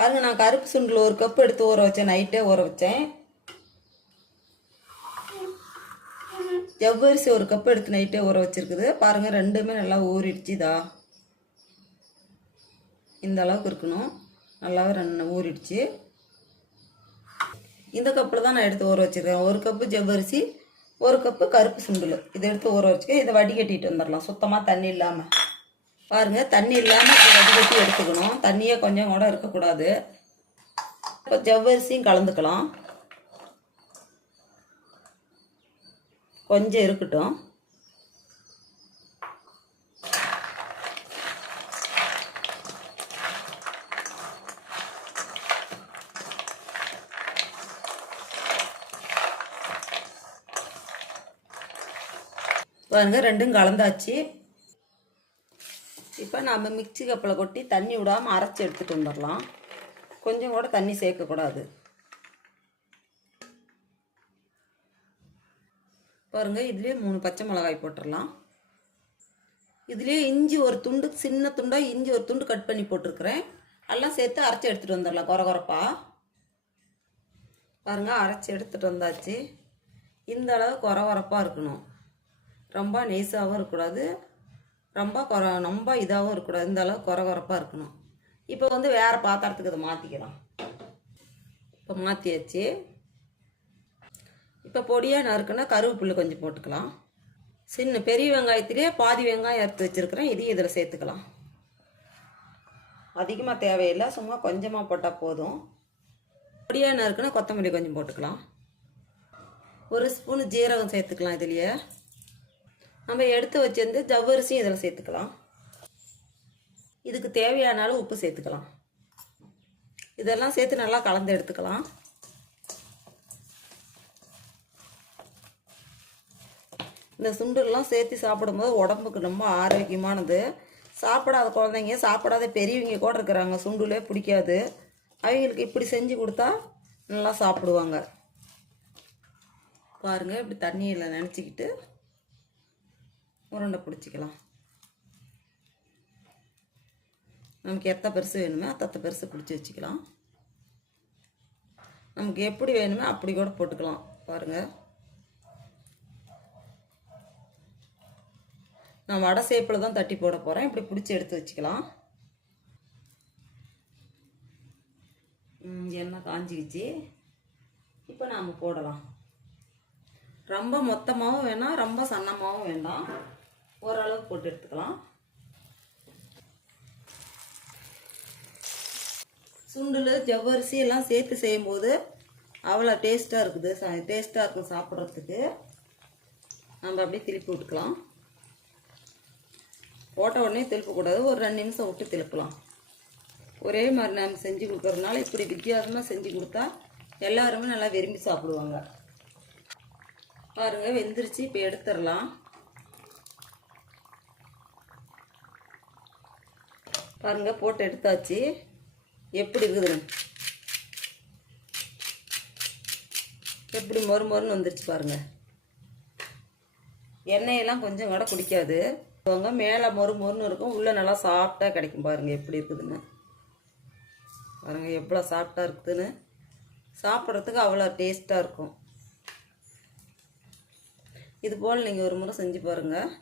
பாருங்கள், நான் கருப்பு சுண்டில் ஒரு கப்பு எடுத்து ஊற வச்சேன். நைட்டே ஊற வச்சேன். ஜவ்வரிசி ஒரு கப்பு எடுத்து நைட்டே ஊற வச்சுருக்குது. பாருங்கள், ரெண்டுமே நல்லா ஊறிடுச்சுதா. இந்த அளவுக்கு இருக்கணும். நல்லாவே ஊறிடுச்சு. இந்த கப்பில் தான் நான் எடுத்து ஊற வச்சுருக்கேன். ஒரு கப்பு ஜவ்வரிசி, ஒரு கப்பு கருப்பு சுண்டல். இதை எடுத்து ஊற வச்சுக்க. இதை வடிகட்டிட்டு வந்துடலாம் சுத்தமாக, தண்ணி இல்லாமல். பாருங்கள், தண்ணி இல்லாமல் வடிகட்டி எடுத்துக்கணும். தண்ணியே கொஞ்சம் கூட இருக்கக்கூடாது. இப்போ ஜவ்வரிசியும் கலந்துக்கலாம். கொஞ்சம் இருக்கட்டும். பாருங்க, ரெண்டும் கலந்தாச்சு. இப்போ நம்ம மிக்சி கப்பில் கொட்டி தண்ணி விடாமல் அரைச்சி எடுத்துகிட்டு வந்துடலாம். கொஞ்சம் கூட தண்ணி சேர்க்கக்கூடாது. பாருங்கள், இதுலேயே 3 பச்சை மிளகாய் போட்டுடலாம். இதுலேயே இஞ்சி ஒரு துண்டு, சின்ன துண்டாக இஞ்சி ஒரு துண்டு கட் பண்ணி போட்டிருக்கிறேன். எல்லாம் சேர்த்து அரைச்சி எடுத்துகிட்டு வந்துடலாம் கொரகொரப்பா. பாருங்கள், அரைச்சி எடுத்துகிட்டு வந்தாச்சு. இந்த அளவு கொரகொரப்பாக இருக்கணும். ரொம்ப நெய்ஸாகவும் இருக்கக்கூடாது, ரொம்ப இதாகவும் இருக்கக்கூடாது. இந்த அளவு கொரகொரப்பாக இருக்கணும். இப்போ வேறு பாத்திரத்துக்கு இதை மாற்றிக்கலாம். இப்போ மாற்றியாச்சு. இப்போ பொடியாக நறுக்குன்னா கருவேப்பிலை கொஞ்சம் போட்டுக்கலாம். பெரிய வெங்காயத்திலே பாதி வெங்காயம் எடுத்து வச்சுருக்கிறேன். இதையும் இதில் சேர்த்துக்கலாம். அதிகமாக தேவையில்லை, சும்மா கொஞ்சமாக போட்டால் போதும். பொடியாக நறுக்குன்னா கொத்தமல்லி கொஞ்சம் போட்டுக்கலாம். ஒரு ஸ்பூனு ஜீரகம் சேர்த்துக்கலாம். இதுலேயே நம்ம எடுத்து வச்சிருந்து ஜவ்வரிசியும் இதில் சேர்த்துக்கலாம். இதுக்கு தேவையான அளவு உப்பு சேர்த்துக்கலாம். இதெல்லாம் சேர்த்து நல்லா கலந்து எடுத்துக்கலாம். இந்த சுண்டெல்லாம் சேர்த்து சாப்பிடும்போது உடம்புக்கு ரொம்ப ஆரோக்கியமானது. சாப்பிடாத குழந்தைங்க, சாப்பிடாத பெரியவங்க கூட இருக்கிறாங்க, சுண்டுலே பிடிக்காது. அவங்களுக்கு இப்படி செஞ்சு கொடுத்தா நல்லா சாப்பிடுவாங்க. பாருங்கள், இப்படி தண்ணியில் நினச்சிக்கிட்டு உருண்டை பிடிச்சிக்கலாம். நமக்கு எத்தனை பெருசு வேணுமோ அத்தனை பெருசு பிடிச்சி வச்சுக்கலாம். நமக்கு எப்படி வேணுமோ அப்படி கூட போட்டுக்கலாம். பாருங்கள், நான் வடை சேப்பில் தான் தட்டி போட போகிறேன். இப்படி பிடிச்சி எடுத்து வச்சுக்கலாம். எண்ணெய் காஞ்சிக்கிச்சு. இப்போ நாம் போடலாம். ரொம்ப மொத்தமாகவும் வேணாம், ரொம்ப சன்னமாகவும் வேண்டாம், ஓரளவுக்கு போட்டு எடுத்துக்கலாம். சுண்டல் ஜவ்வரிசி எல்லாம் சேர்த்து செய்யும்போது அவ்வளோ டேஸ்ட்டாக இருக்குது. டேஸ்ட்டாக இருக்கும் சாப்பிட்றதுக்கு. நம்ம அப்படியே திருப்பி விட்டுக்கலாம். போட்ட உடனே திருப்பக்கூடாது, ஒரு 2 நிமிஷம் விட்டு திருப்பலாம். ஒரே மாதிரி நம்ம செஞ்சு கொடுக்கறதுனால இப்படி வித்தியாசமாக செஞ்சு கொடுத்தா எல்லாருமே நல்லா விரும்பி சாப்பிடுவாங்க. பாருங்கள், வெந்துருச்சு. இப்போ எடுத்துடலாம். பாருங்கள், போட்டு எடுத்தாச்சு. எப்படி இருக்குதுன்னு, எப்படி மொறு மொறுன்னு வந்துருச்சு பாருங்கள். எண்ணெயெல்லாம் கொஞ்சம் கூட குடிக்காது. மேலே மொறு மொறுன்னு இருக்கும், உள்ளே நல்லா சாஃப்டாக கிடைக்கும். பாருங்கள் எப்படி இருக்குதுன்னு. பாருங்கள் எவ்வளோ சாஃப்டாக இருக்குதுன்னு. சாப்பிட்றதுக்கு அவ்வளோ டேஸ்ட்டாக இருக்கும். இது போல் நீங்கள் ஒரு முறை செஞ்சு பாருங்கள்.